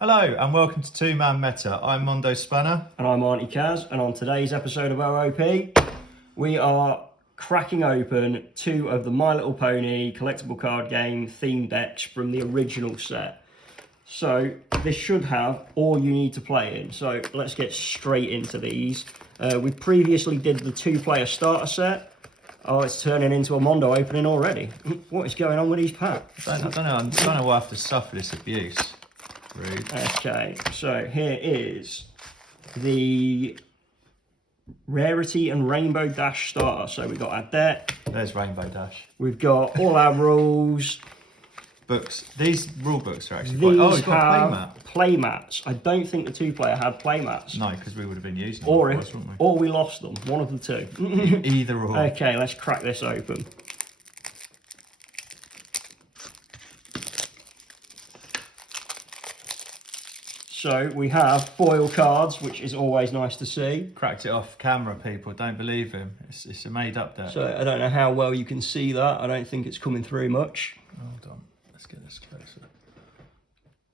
Hello and welcome to Two Man Meta. I'm Mondo Spanner. And I'm Auntie Kaz, and on today's episode of OOP, we are cracking open two of the My Little Pony collectible card game theme decks from the original set. So this should have all you need to play in. So let's get straight into these. We previously did the two-player starter set. Oh, it's turning into a Mondo opening already. What is going on with these packs? I don't know, I'm trying to have to suffer this abuse. Rude. Okay, so here is the Rarity and Rainbow Dash starter. So we've got our deck. There's Rainbow Dash. We've got all our rules. Books. These rule books are actually quite... Oh, we've got a playmat. Play mats. I don't think the two-player had play mats. No, because we would have been using them, Or, wouldn't we? or we lost them. One of the two. Either or. Okay, let's crack this open. So we have foil cards, which is always nice to see. Cracked it off camera, people. Don't believe him. It's a made-up deck. So I don't know how well you can see that. I don't think it's coming through much. Hold on. Let's get this closer.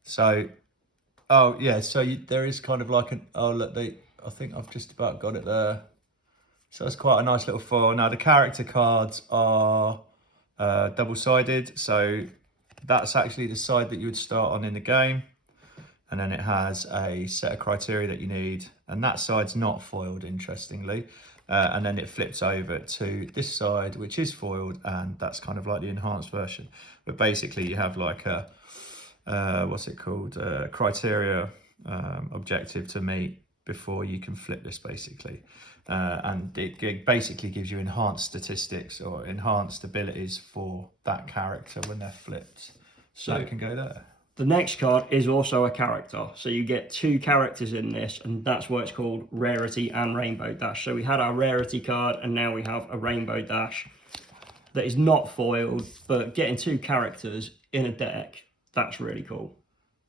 So, oh yeah. So there is kind of like an... Oh look, I think I've just about got it there. So it's quite a nice little foil. Now the character cards are double-sided. So that's actually the side that you would start on in the game. And then it has a set of criteria that you need. And that side's not foiled, interestingly. And then it flips over to this side, which is foiled. And that's kind of like the enhanced version. But basically you have like a, what's it called? Criteria objective to meet before you can flip this, basically. And it basically gives you enhanced statistics or enhanced abilities for that character when they're flipped. So it can go there. The next card is also a character. So you get two characters in this, and that's why it's called Rarity and Rainbow Dash. So we had our Rarity card, and now we have a Rainbow Dash that is not foiled, but getting two characters in a deck, that's really cool.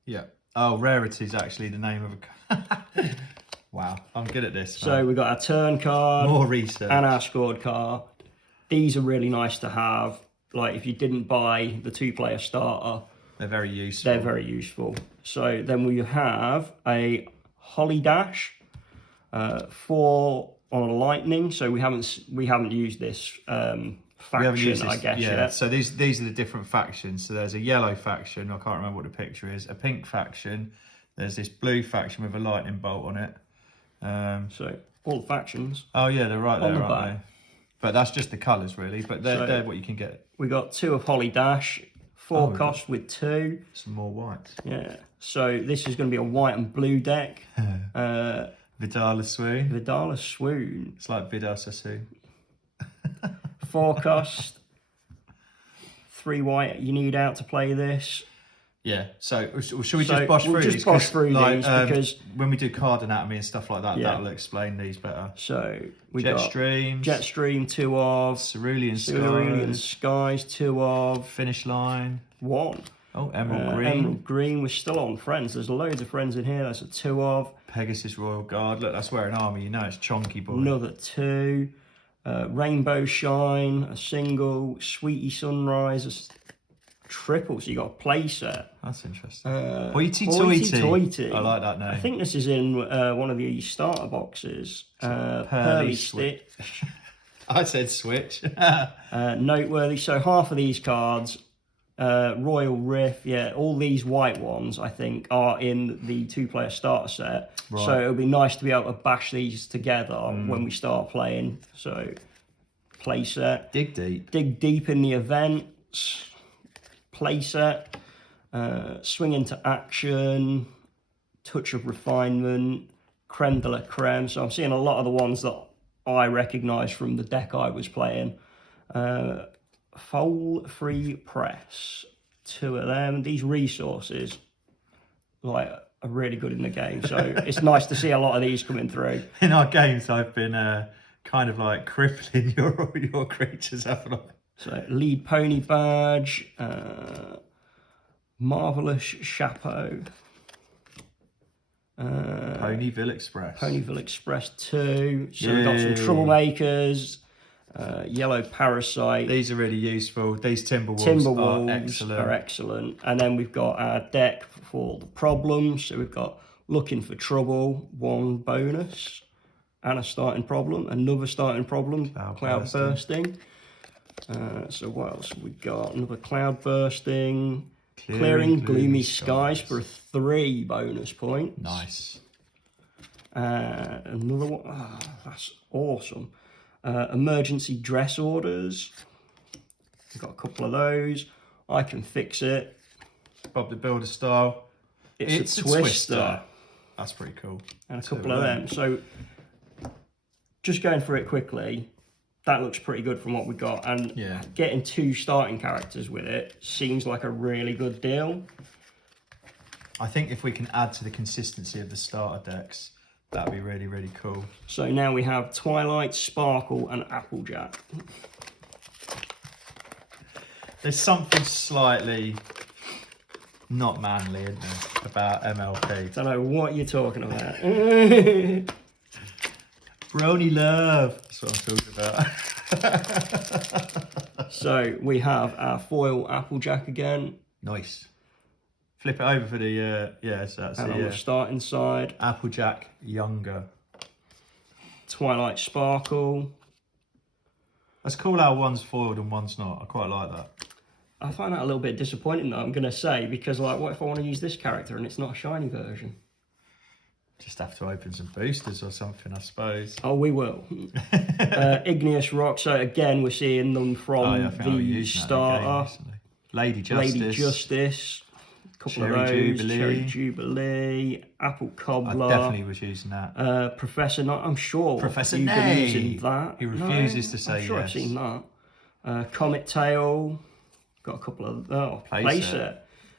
Yeah. Oh, Rarity is actually the name of a... Wow, I'm good at this. So we've got our turn card. More research. And our scored card. These are really nice to have. Like, if you didn't buy the two-player starter... They're very useful. They're very useful. So then we have a Holly Dash, 4 on a lightning. So we haven't used this faction, I guess. Yeah. Yet. So these are the different factions. So there's a yellow faction. I can't remember what the picture is. A pink faction. There's this blue faction with a lightning bolt on it. So all the factions. Oh yeah, they're right there, on the aren't they? But that's just the colours, really. But they're what you can get. We got 2 of Holly Dash. 4 cost with 2. Some more white. Yeah. So this is going to be a white and blue deck. Vidala Swoon. Vidala Swoon. It's like Vidal Sassoon. 4 cost. 3 white you need out to play this. Yeah. So should we just bosh through these? Just bosh through these because when we do card anatomy and stuff like that, that'll explain these better. So we got Jetstream, 2 of Cerulean Skies, 2 of Finish Line, 1. Oh, Emerald Green. Emerald Green. We're still on Friends. There's loads of Friends in here. That's a 2 of Pegasus Royal Guard. Look, that's wearing armour. You know it's chonky boy. Another 2. Rainbow Shine, a single. Sweetie Sunrise, a triple. So you got a play set. That's interesting. Hoity-toity. I like that name. I think this is in one of the starter boxes. Pearly Stitch. I said Switch. Noteworthy. So half of these cards, Royal Riff, all these white ones, I think, are in the two-player starter set. Right. So it'll be nice to be able to bash these together when we start playing. So, play set. Dig deep. Dig deep in the events. Play set. Swing into action. Touch of refinement. Creme de la creme. So I'm seeing a lot of the ones that I recognise from the deck I was playing. Foal Free Press, 2 of them. These resources are really good in the game, so it's nice to see a lot of these coming through. In our games, I've been kind of like crippling your creatures, haven't I? So Lead Pony Badge, Marvelous Chapeau, Ponyville Express. Ponyville Express 2. So we've got some Troublemakers. Yellow Parasite. These are really useful. These Timberwolves are excellent. And then we've got our deck for the problems. So we've got Looking for Trouble, 1 bonus, and a starting problem, another starting problem, Cloud Bursting. So what else have we got? Another Cloud Bursting, Clearing Gloomy Skies for 3 bonus points. Nice. Another one, that's awesome. Emergency Dress Orders. We've got a couple of those. I Can Fix It. Bob the Builder style. It's a twister. That's pretty cool. And a couple of them. So just going through it quickly, that looks pretty good from what we got. And getting 2 starting characters with it seems like a really good deal. I think if we can add to the consistency of the starter decks, that'd be really, really cool. So now we have Twilight, Sparkle, and Applejack. There's something slightly not manly, isn't there, about MLP? Don't know what you're talking about. Brony love. That's what I'm talking about. So we have our foil Applejack again. Nice. Flip it over for the, so that's and on the starting side. Applejack Younger. Twilight Sparkle. That's cool how one's foiled and one's not. I quite like that. I find that a little bit disappointing though, I'm going to say, because like, what if I want to use this character and it's not a shiny version? Just have to open some boosters or something, I suppose. Oh, we will. Igneous Rock. So again, we're seeing them from the starter. Lady Justice. Couple of those. Cherry Jubilee. Apple Cobbler. I definitely was using that. Professor Knight, I'm sure. Professor you've been Nay. using that. He refuses to say I'm sure yes. I've seen that. Comet Tail. Got a couple of playset.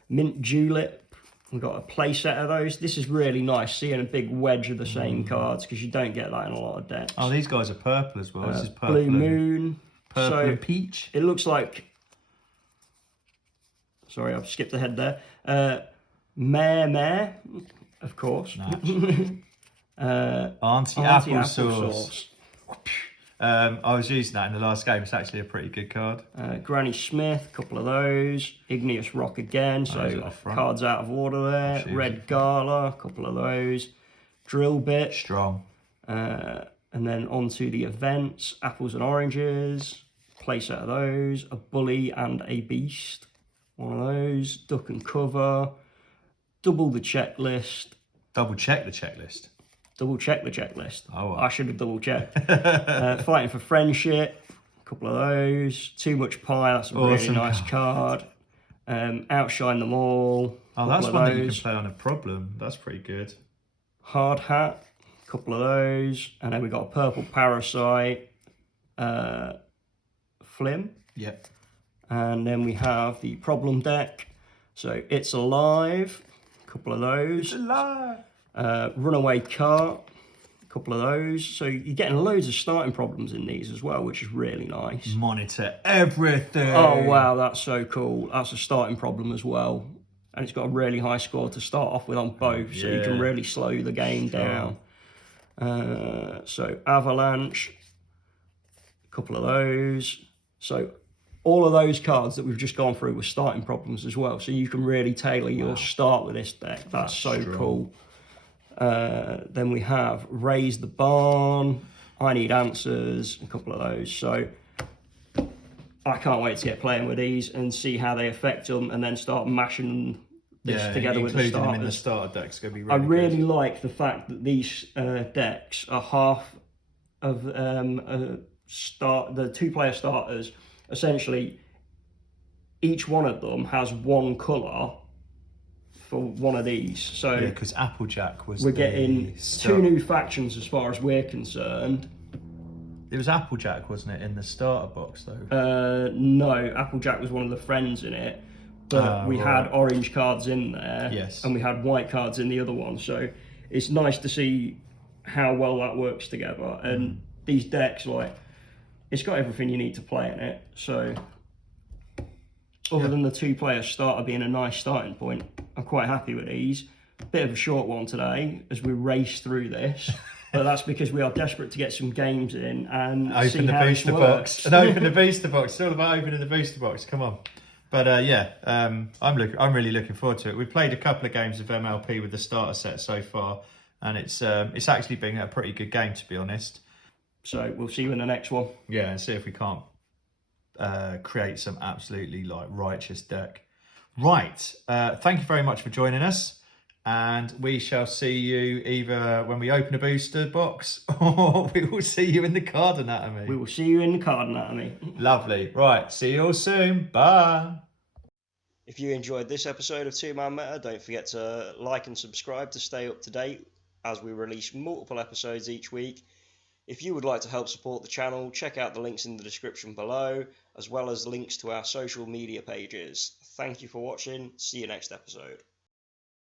Mint Julep. We've got a playset of those. This is really nice, seeing a big wedge of the same cards, because you don't get that in a lot of decks. Oh, these guys are purple as well. This is purple. Blue Moon. Purple and peach. It looks like... Sorry, I've skipped ahead there. Mare, of course. Auntie Applesauce. I was using that in the last game. It's actually a pretty good card. Granny Smith, a couple of those. Igneous Rock again, so cards out of order there. Red Gala, a couple of those. Drill Bit. Strong. And then onto the events. Apples and Oranges. Playset of those. A Bully and a Beast. One of those. Duck and Cover. Double the checklist. Double check the checklist. Double check the checklist. Oh, well. I should have double checked. Fighting for Friendship, a couple of those. Too Much Pie, that's a really nice card. Outshine Them All. Oh, that's one that you can play on a problem. That's pretty good. Hard Hat, a couple of those. And then we got a Purple Parasite. Flim. Yep. And then we have the problem deck. So It's Alive, a couple of those. It's alive. Runaway Cart, a couple of those. So you're getting loads of starting problems in these as well, which is really nice. Monitor everything. Oh, wow, that's so cool. That's a starting problem as well. And it's got a really high score to start off with on both, so you can really slow the game down. So Avalanche, a couple of those. So all of those cards that we've just gone through were starting problems as well. So you can really tailor your start with this deck. That's so cool. Then we have Raise the Barn, I Need Answers, a couple of those. So I can't wait to get playing with these and see how they affect them, and then start mashing this together with the starters. Including them in the starter deck's going to be really I really good. like the fact that these decks are half of the 2-player starters. Essentially, each one of them has one colour for one of these. So yeah, because Applejack was. We're getting 2 new factions as far as we're concerned. It was Applejack, wasn't it, in the starter box though? No, Applejack was one of the friends in it, but we had orange cards in there, and we had white cards in the other one. So it's nice to see how well that works together. And these decks, like, it's got everything you need to play in it. So other than the 2-player starter being a nice starting point, I'm quite happy with these. Bit of a short one today as we race through this. But that's because we are desperate to get some games in and see Open the how this booster works. box. And open the booster box. It's all about opening the booster box. Come on. But I'm really looking forward to it. We've played a couple of games of MLP with the starter set so far, and it's actually been a pretty good game, to be honest. So we'll see you in the next one. Yeah, and see if we can't create some absolutely like righteous deck. Right. Thank you very much for joining us, and we shall see you either when we open a booster box or we will see you in the card anatomy. We will see you in the card anatomy. Lovely. Right. See you all soon. Bye. If you enjoyed this episode of Two Man Meta, don't forget to like and subscribe to stay up to date as we release multiple episodes each week. If you would like to help support the channel, check out the links in the description below, as well as links to our social media pages. Thank you for watching. See you next episode.